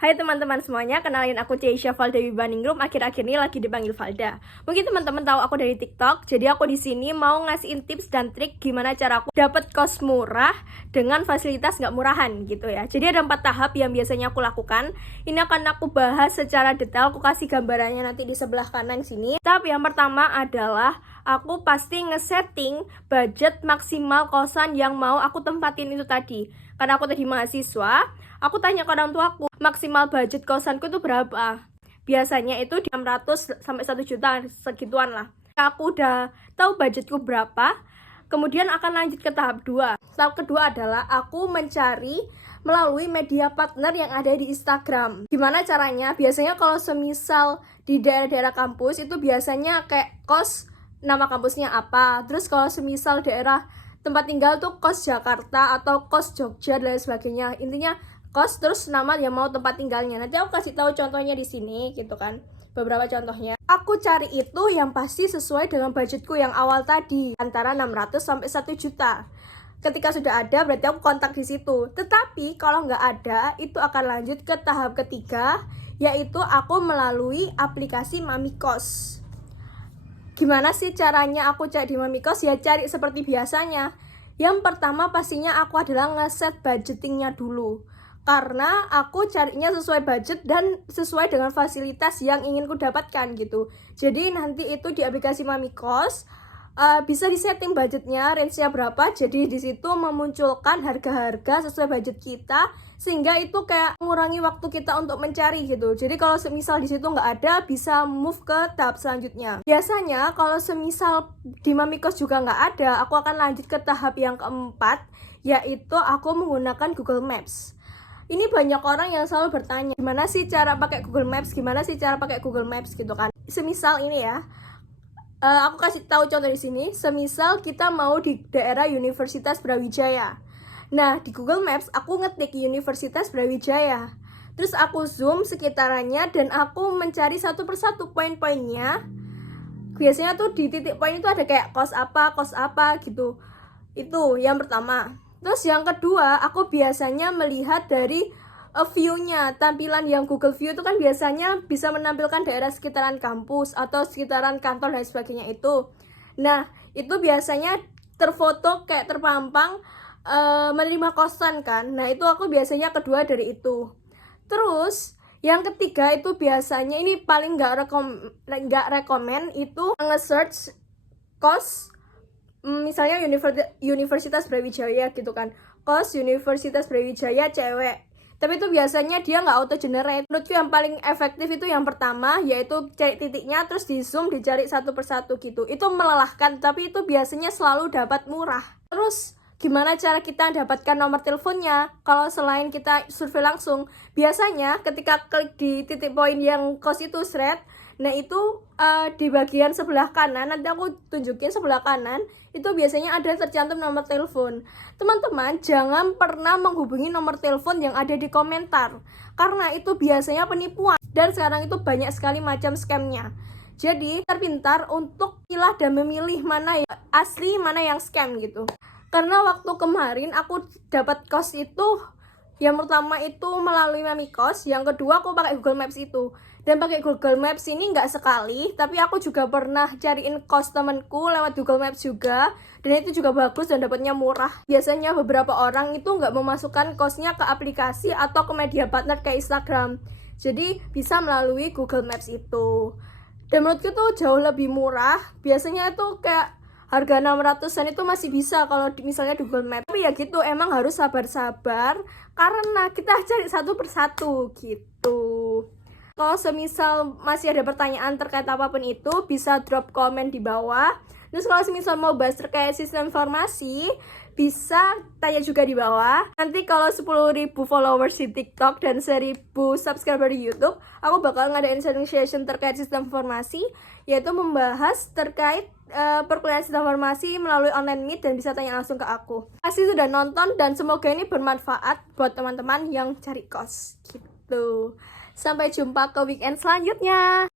Hai teman-teman semuanya, kenalin aku Ceisha Valda Wibaningrum. Akhir-akhir ini lagi dipanggil Valda. Mungkin teman-teman tahu aku dari TikTok. Jadi aku di sini mau ngasihin tips dan trik gimana cara aku dapat kos murah dengan fasilitas nggak murahan gitu ya. Jadi ada 4 tahap yang biasanya aku lakukan. Ini akan aku bahas secara detail. Aku kasih gambarannya nanti di sebelah kanan sini. Tahap yang pertama adalah aku pasti ngesetting budget maksimal kosan yang mau aku tempatin itu tadi. Karena aku tadi mahasiswa, aku tanya ke orang tuaku, maksimal budget kosanku itu berapa? Biasanya itu di 600 sampai 1 juta, segituan lah. Aku udah tahu budgetku berapa, kemudian akan lanjut ke tahap 2. Tahap kedua adalah aku mencari melalui media partner yang ada di Instagram. Gimana caranya? Biasanya kalau semisal di daerah-daerah kampus itu biasanya kayak kos, nama kampusnya apa. Terus kalau semisal daerah tempat tinggal tuh kos Jakarta atau kos Jogja dan lain sebagainya. Intinya kos terus nama yang mau tempat tinggalnya. Nanti aku kasih tahu contohnya di sini gitu kan. Beberapa contohnya. Aku cari itu yang pasti sesuai dengan budgetku yang awal tadi, antara 600 sampai 1 juta. Ketika sudah ada berarti aku kontak di situ. Tetapi kalau nggak ada, itu akan lanjut ke tahap ketiga, yaitu aku melalui aplikasi Mamikos. Gimana sih caranya aku cari di Mamikos? Ya cari seperti biasanya. Yang pertama pastinya aku adalah ngeset budgetingnya dulu. Karena aku carinya sesuai budget dan sesuai dengan fasilitas yang ingin ku dapatkan gitu. Jadi nanti itu di aplikasi Mamikos bisa disetting budgetnya, range-nya berapa. Jadi di situ memunculkan harga-harga sesuai budget kita, sehingga itu kayak mengurangi waktu kita untuk mencari gitu. Jadi kalau semisal di situ nggak ada, bisa move ke tahap selanjutnya. Biasanya kalau semisal di Mamikos juga nggak ada, aku akan lanjut ke tahap yang keempat, yaitu aku menggunakan Google Maps. Ini banyak orang yang selalu bertanya, gimana sih cara pakai Google Maps, gimana sih cara pakai Google Maps gitu kan. Semisal ini ya, aku kasih tahu contoh di sini. Semisal kita mau di daerah Universitas Brawijaya. Nah, di Google Maps aku ngetik Universitas Brawijaya. Terus aku zoom sekitarannya dan aku mencari satu persatu poin-poinnya. Biasanya tuh di titik poin itu ada kayak kos apa gitu. Itu yang pertama. Terus yang kedua, aku biasanya melihat dari view-nya, tampilan yang Google View itu kan biasanya bisa menampilkan daerah sekitaran kampus atau sekitaran kantor dan sebagainya itu. Nah, itu biasanya terfoto kayak terpampang menerima kosan kan. Nah, itu aku biasanya kedua dari itu. Terus yang ketiga itu biasanya ini paling nggak rekomen itu nge-search kos misalnya Universitas Brawijaya gitu kan. Kos Universitas Brawijaya cewek. Tapi itu biasanya dia nggak auto generate. Menurutku yang paling efektif itu yang pertama, yaitu cari titiknya terus di zoom dicari satu persatu gitu. Itu melelahkan, tapi itu biasanya selalu dapat murah. Terus gimana cara kita dapatkan nomor teleponnya? Kalau selain kita survei langsung, biasanya ketika klik di titik poin yang kos itu thread, nah itu di bagian sebelah kanan, nanti aku tunjukin sebelah kanan, itu biasanya ada tercantum nomor telepon. Teman-teman jangan pernah menghubungi nomor telepon yang ada di komentar, karena itu biasanya penipuan. Dan sekarang itu banyak sekali macam scamnya. Jadi pintar-pintar untuk pilah dan memilih mana yang asli, mana yang scam gitu. Karena waktu kemarin aku dapat kos itu, yang pertama itu melalui Mamikos, yang kedua aku pakai Google Maps itu. Dan pakai Google Maps ini nggak sekali, tapi aku juga pernah cariin kos temenku lewat Google Maps juga. Dan itu juga bagus dan dapatnya murah. Biasanya beberapa orang itu nggak memasukkan kosnya ke aplikasi atau ke media partner kayak Instagram. Jadi bisa melalui Google Maps itu. Dan menurutku tuh jauh lebih murah. Biasanya itu kayak harga 600-an itu masih bisa kalau misalnya di Google Maps. Tapi ya gitu, emang harus sabar-sabar karena kita cari satu persatu gitu. Kalau semisal masih ada pertanyaan terkait apapun itu, bisa drop komen di bawah. Terus kalau semisal mau bahas terkait sistem informasi, bisa tanya juga di bawah. Nanti kalau 10.000 followers di TikTok dan 1.000 subscriber di YouTube, aku bakal ngadain sharing session terkait sistem informasi, yaitu membahas terkait perkuliahan sistem informasi melalui online meet dan bisa tanya langsung ke aku. Terima kasih sudah nonton dan semoga ini bermanfaat buat teman-teman yang cari kos gitu. Sampai jumpa ke weekend selanjutnya.